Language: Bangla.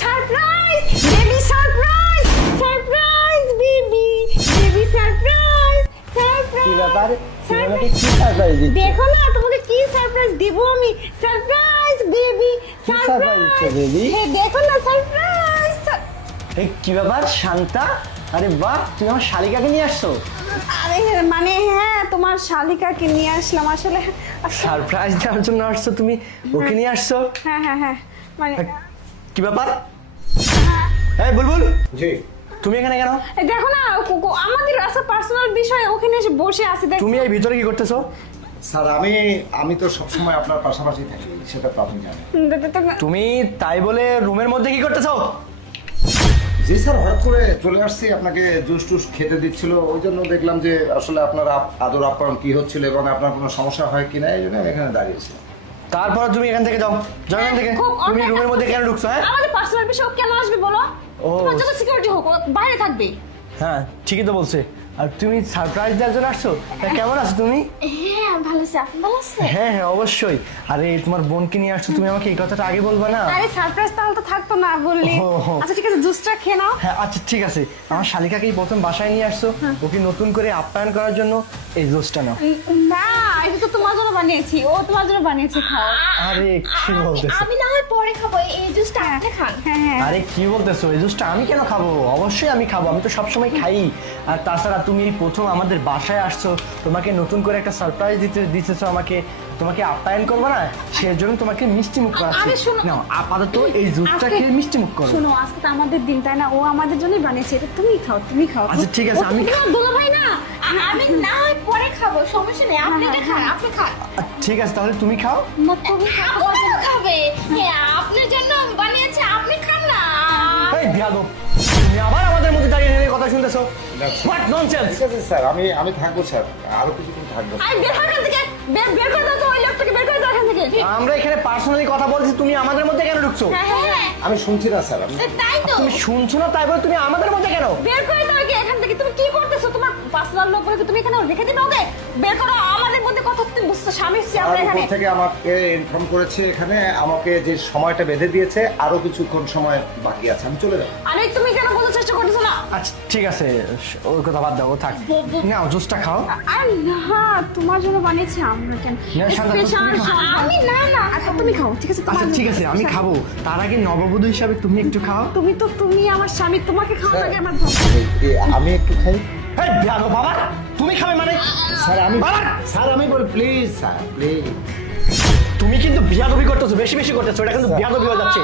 Surprise baby, surprise surprise baby, baby surprise surprise. কি ব্যাপার, তুমি আমাকে কি সারপ্রাইজ দিচ্ছ? দেখো না তোমাকে কি সারপ্রাইজ দিব আমি। সারপ্রাইজ বেবি, কি surprise দিচ্ছ, baby? হ্যাঁ দেখো না সারপ্রাইজ। এই কি ব্যাপার শান্তা? আরে বাহ, তুমি আমার শালিকাকে নিয়ে আসছো। আরে মানে হ্যাঁ, তোমার শালিকাকে নিয়ে আসলাম আসলে। সারপ্রাইজ দেওয়ার জন্য আসছো তুমি? ওকে নিয়ে আসছো? হ্যাঁ হ্যাঁ হ্যাঁ মানে কি ব্যাপার? এই বুলবুল, জি তুমি এখানে কেন? এই দেখো না আমাদের আছে পার্সোনাল বিষয়, ওখানে এসে বসে আছে দেখো। তুমি এই ভিতরে কি করতেছো? স্যার, আমি তো সবসময় আপনার পাশাপাশি থাকি, সেটা তো আপনি জানেন। তুমি তাই বলে রুমের মধ্যে কি করতেছো? জি স্যার, হঠাৎ করে চলে আসছি, আপনাকে জুস টুস খেতে দিচ্ছিল, ওই জন্য দেখলাম যে আসলে আপনার আদর আপ্যায়ন কি হচ্ছিল এবং আপনার কোনো সমস্যা হয় কিনা, এই জন্য আমি এখানে দাঁড়িয়েছি। তারপর তুমি এখান থেকে যাও, যাও এখান থেকে। খুব তুমি অন্যায় রুমের কাজ মধ্যে করছে। কেন ঢুকছো? হ্যাঁ আমাদের পার্সোনাল বিষয় ও কেন আসবে বলো? ও। তোমার যত সিকিউরিটি হোক ও বাইরে থাকবে। হ্যাঁ, ঠিকই তো বলছে। আর তুমি সারপ্রাইজ দেওয়ার জন্য আসছো? তা কেমন আছো তুমি? হ্যাঁ ভালো আছে, আপনি ভালো আছেন? হ্যাঁ হ্যাঁ অবশ্যই। আরে তোমার বোনকে নিয়ে আসছো, তুমি আমাকে এই কথাটা আগে বলবা না? আরে সারপ্রাইজ তাহলে তো থাকতো না বললি। ও, ও। আচ্ছা ঠিক আছে, জুসটা খেয়ে নাও। হ্যাঁ আচ্ছা ঠিক আছে। আমার শালিকাকেই প্রথম বাসায় নিয়ে আসছো, ওকে নতুন করে আপ্যায়ন করার জন্য এই জুসটা নাও। না, এটা তো তোমার জন্য বানিয়েছি, ও তোমার জন্য বানিয়েছে, খাও। আরে কি বলতেছো? আমি না হয় পরে খাবো, এই জুসটা আপনি খান। হ্যাঁ হ্যাঁ আরে কি বলতেছো? এই জুসটা আমি কেন খাবো? অবশ্যই আমি খাবো, আমি তো সবসময় খাই। আর তাছাড়া তুমি এই প্রথম আমাদের বাসায় আসছো, তোমাকে নতুন করে একটা সারপ্রাইজ দিতেছো আমাকে, তোমাকে আপ্যায়ন করবো না, সেজন্য তোমাকে মিষ্টি মুখ করাচ্ছি। আরে শোনো। নাও আপাতত এই জুসটা আজকে- খেয়ে মিষ্টি মুখ করো। শোনো, আজকে তো আমাদের দিন তাই না, ও আমাদের জন্যই বানিয়েছে, এটা তুমি খাও, তুমি খাও। আচ্ছা, ঠিক আছে, আমি দুলো ভাই না। আমি না হয় পরে খাবো, সমস্যা নেই, আপনি এটা খান, আপনি খান। ঠিক আছে, তাহলে তুমি খাও। তুমি খাও। ও কেন খাবে? হ্যাঁ, আপনার জন্য বানিয়েছে, আপনি খান না। এই বিয়াদব, তুমি আবার আমাদের মধ্যে দাঁড়িয়ে দাঁড়িয়ে কথা শুনতেছো? What nonsense! ঠিক আছে স্যার, আমি থাকবো স্যার, আরো কিছুক্ষণ থাকবো। আরে বের হয় এখান থেকে, বের করে দাও তো, ওই লোকটাকে বের করে দাও এখান থেকে। আমরা এখানে পার্সোনালি কথা বলছি, তুমি আমাদের মধ্যে কেন ঢুকছো? হ্যাঁ হ্যাঁ হ্যাঁ, আমি শুনছি না স্যার, তাই তো। তুমি শুনছো না তাই বলে তুমি আমাদের মধ্যে কেন? বের করে দাও একে এখান থেকে। তুমি কি করতেছো? তোমার পার্সোনাল লোক বলে কি তুমি এখানে রেখে দিবে ওকে? বের করো, আমাদের মধ্যে কথা হচ্ছে, তুমি বুঝছো, স্বামী স্ত্রী আমরা আর এখানে। উপর থেকে আমাকে ইনফর্ম করেছে, এখানে আমাকে যে সময়টা বেঁধে দিয়েছে, আরো কিছুক্ষণ সময় বাকি আছে, আমি চলে যাবো। আরে তুমি কেন বলার চেষ্টা করতেছো না? আচ্ছা ঠিক আছে, ওই কথা বাদ দাও, ও থাক। নাও জুসটা খাও। আরে না, তোমার জন্য বানিয়েছি আমরা কেন? না, শান্তা, তুমি স্পেশাল খাও। আমি না না, আচ্ছা তুমি খাও, ঠিক আছে? তোমার আচ্ছা ঠিক আছে, আমি খাবো। তার আগে নববধূ হিসাবে তুমি একটু খাও। তুমি আমার স্বামী, তোমাকে খাওয়া লাগে আমার ভালো। আমি একটু খাই। এই বিয়াদব বাবা, তুমি খাবে মানে? স্যার আমি বাবা! স্যার আমি বল, প্লিজ স্যার প্লিজ। তুমি কিন্তু বিয়াদবি করতেছো, বেশি বেশি করতেছো, এটা কিন্তু বিয়াদবি হয়ে যাচ্ছে।